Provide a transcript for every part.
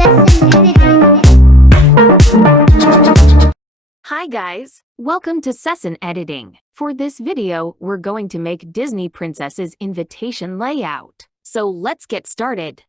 Session editing. Hi guys, welcome to Session Editing. For this video, we're going to make Disney Princess's invitation layout. So let's get started.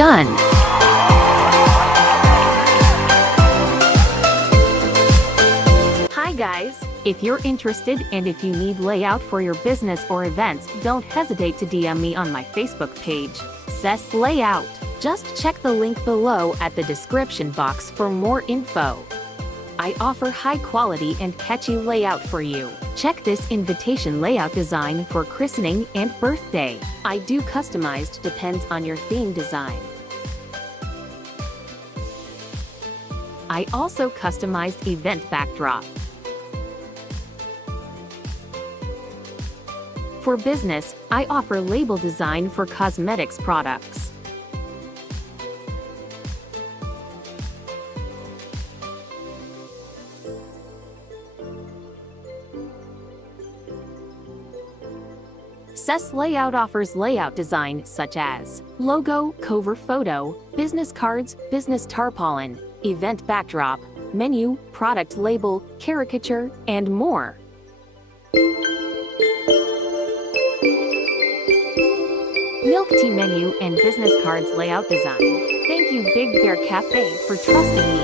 Done! Hi guys! If you're interested and if you need layout for your business or events, don't hesitate to DM me on my Facebook page, CES Layout. Just check the link below at the description box for more info. I offer high quality and catchy layout for you. Check this invitation layout design for christening and birthday. I do customized depends on your theme design. I also customized event backdrop. For business, I offer label design for cosmetics products. CES Layout offers layout design such as logo, cover photo, business cards, business tarpaulin, event backdrop, menu, product label, caricature, and more. Milk tea menu and business cards layout design. Thank you Big Bear Cafe for trusting me.